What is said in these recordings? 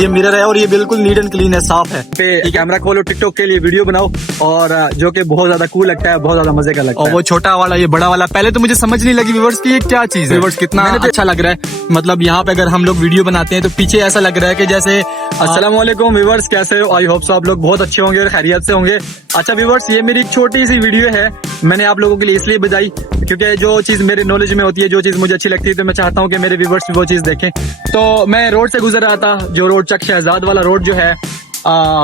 ये मिरर है और ये बिल्कुल नीट एंड क्लीन है, साफ है। पे कैमरा खोलो, टिकटॉक के लिए वीडियो बनाओ, और जो कि बहुत ज्यादा कूल लगता है, बहुत ज्यादा मजे का लगता है। और वो छोटा वाला, ये बड़ा वाला, पहले तो मुझे समझ नहीं लगी व्यूअर्स की ये क्या चीज है। व्यूअर्स कितना अच्छा लग रहा है, मतलब यहाँ पे अगर हम लोग वीडियो बनाते हैं तो पीछे ऐसा लग रहा है कि जैसे। अस्सलाम वालेकुम व्यूअर्स, कैसे हो? आई होप सो आप लोग बहुत अच्छे होंगे और खैरियत से होंगे। अच्छा व्यूअर्स, ये मेरी एक छोटी सी वीडियो है, मैंने आप लोगों के लिए इसलिए बताई क्योंकि जो चीज मेरे नॉलेज में होती है, जो चीज मुझे अच्छी लगती है, तो मैं चाहता हूँ कि मेरे व्यूअर्स भी वो चीज देखें। तो मैं रोड से गुजर रहा था, जो रोड चक शहजाद वाला रोड जो है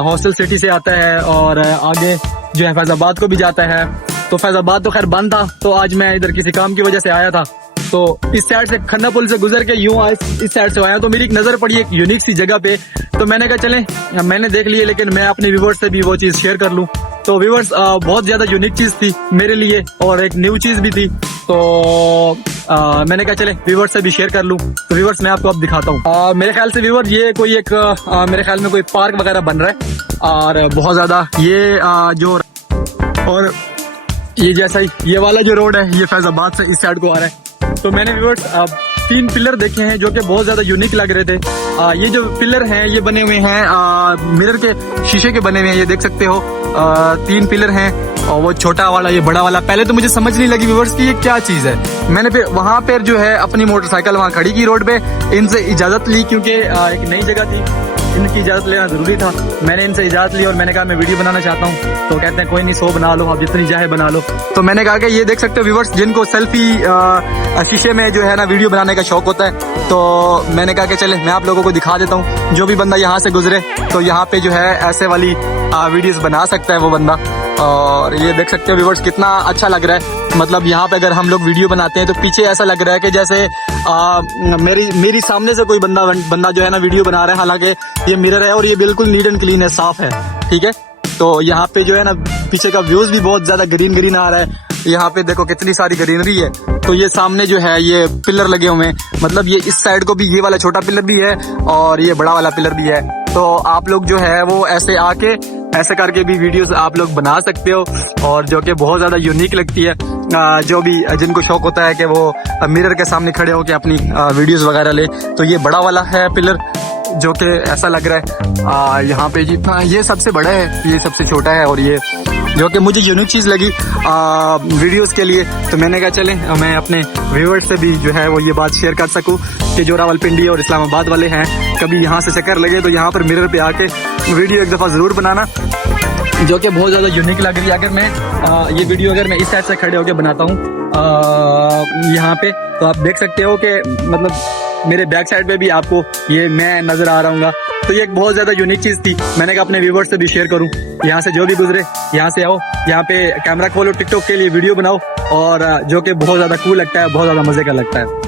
हॉस्टल सिटी से आता है और आगे जो है फैजाबाद को भी जाता है। तो फैजाबाद तो खैर बंद था, तो आज मैं इधर किसी काम की वजह से आया था, तो इस साइड से खन्ना पुल से गुजर के यूं इस साइड से आया, तो मेरी एक नजर पड़ी एक यूनिक सी जगह पे, तो मैंने कहा चलें, मैंने देख लिया, लेकिन मैं अपने व्यूअर्स से भी वो चीज शेयर कर लूं। तो व्यूअर्स बहुत ज्यादा यूनिक चीज थी मेरे लिए और एक न्यू चीज भी थी, तो मैंने कहा चले व्यूअर्स से भी शेयर कर लूं। तो व्यूअर्स मैं आपको अब दिखाता हूँ। मेरे ख्याल से व्यूअर ये कोई एक मेरे ख्याल में कोई पार्क वगैरह बन रहा है, और बहुत ज्यादा ये जो, और ये जैसा ही ये वाला जो रोड है ये फैजाबाद से इस साइड को आ रहा है। तो मैंने व्यूअर्स 3 पिलर देखे हैं जो कि बहुत ज्यादा यूनिक लग रहे थे। ये जो पिलर हैं ये बने हुए हैं मिरर के शीशे के बने हुए हैं, ये देख सकते हो। 3 पिलर हैं, और वो छोटा वाला, ये बड़ा वाला। पहले तो मुझे समझ नहीं लगी व्यूअर्स की ये क्या चीज है। मैंने फिर वहां पर जो है अपनी मोटरसाइकिल वहां खड़ी की रोड पे, इनसे इजाजत ली क्योंकि एक नई जगह थी, इनकी इजाजत लेना जरूरी था। मैंने इनसे इजाजत ली और मैंने कहा मैं वीडियो बनाना चाहता हूँ, तो कहते हैं कोई नहीं 100 बना लो, आप जितनी चाहे बना लो। तो मैंने कहा कि ये देख सकते हो व्यूअर्स, जिनको सेल्फी शीशे में जो है ना वीडियो बनाने का शौक होता है, तो मैंने कहा कि चले मैं आप लोगों को दिखा देता हूँ। जो भी बंदा यहाँ से गुजरे तो यहाँ पे जो है ऐसे वाली वीडियोस बना सकता है वो बंदा। और ये देख सकते हो व्यूअर्स कितना अच्छा लग रहा है, मतलब यहाँ पे अगर हम लोग वीडियो बनाते हैं तो पीछे ऐसा लग रहा है कि जैसे मेरी सामने से कोई बंदा जो है ना वीडियो बना रहा है। हालांकि ये मिरर है और ये बिल्कुल नीट एंड क्लीन है, साफ है, ठीक है। तो यहाँ पे जो है ना पीछे का व्यूज भी बहुत ज्यादा ग्रीन ग्रीन आ रहा है। यहाँ पे देखो कितनी सारी ग्रीनरी है। तो ये सामने जो है ये पिलर लगे हुए हैं, मतलब ये इस साइड को भी ये वाला छोटा पिलर भी है और ये बड़ा वाला पिलर भी है। तो आप लोग जो है वो ऐसे आके ऐसे करके भी वीडियोस आप लोग बना सकते हो, और जो कि बहुत ज्यादा यूनिक लगती है। जो भी जिनको शौक होता है कि वो मिरर के सामने खड़े होकर अपनी वीडियोस वगैरह ले, तो ये बड़ा वाला है पिलर जो कि ऐसा लग रहा है। यहाँ पे जी ये सबसे बड़ा है, ये सबसे छोटा है, और ये जो कि मुझे यूनिक चीज लगी वीडियोस के लिए। तो मैंने कहा चलें मैं अपने व्यूअर्स से भी जो है वो ये बात शेयर कर सकूं कि जो रावलपिंडी और इस्लामाबाद वाले हैं, कभी यहाँ से चक्कर लगे तो यहाँ पर मिरर पे आके वीडियो एक दफा जरूर बनाना, जो कि बहुत ज्यादा यूनिक लग रही है। अगर मैं ये वीडियो अगर मैं इस साइड से खड़े होकर बनाता हूँ यहाँ पे, तो आप देख सकते हो कि मतलब मेरे बैक साइड पे भी आपको ये मैं नजर आ रहा हूँ। तो ये एक बहुत ज्यादा यूनिक चीज थी, मैंने कहा अपने व्यूअर्स से भी शेयर करूं। यहाँ से जो भी गुजरे यहाँ से आओ, यहाँ पे कैमरा खोलो, टिकटॉक के लिए वीडियो बनाओ, और जो कि बहुत ज्यादा कूल लगता है, बहुत ज्यादा मजे का लगता है।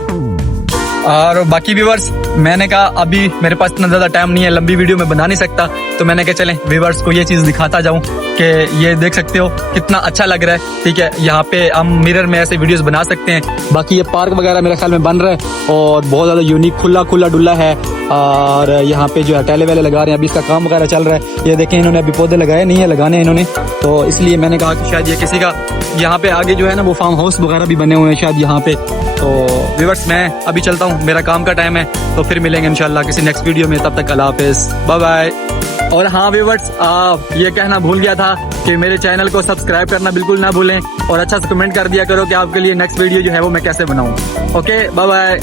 और बाकी व्यूअर्स मैंने कहा अभी मेरे पास इतना ज्यादा टाइम नहीं है, लंबी वीडियो में बना नहीं सकता, तो मैंने कहा चलें व्यूअर्स को ये चीज दिखाता जाऊं कि ये देख सकते हो कितना अच्छा लग रहा है, ठीक है। यहाँ पे हम मिरर में ऐसे वीडियोस बना सकते हैं। बाकी ये पार्क वगैरह मेरे ख्याल में बन रहा है और बहुत ज्यादा यूनिक खुला डुल्ला है, और यहाँ पे जो है टैले वैले लगा रहे हैं, अभी इसका काम वगैरह चल रहा है। ये देखें इन्होंने अभी पौधे लगाए नहीं है, लगाने इन्होंने, तो इसलिए मैंने कहा कि शायद ये किसी का यहाँ पे आगे जो है ना वो फार्म हाउस वगैरह भी बने हुए हैं शायद यहाँ पे। तो व्यूअर्स मैं अभी चलता हूँ, मेरा काम का टाइम है, तो फिर मिलेंगे इंशाल्लाह किसी नेक्स्ट वीडियो में, तब तक अल्लाह हाफिज़, बाय बाय। और हाँ व्यूअर्स ये कहना भूल गया था कि मेरे चैनल को सब्सक्राइब करना बिल्कुल ना भूलें, और अच्छा से कमेंट कर दिया करो कि आपके लिए नेक्स्ट वीडियो जो है वो मैं कैसे बनाऊं। Okay bye bye.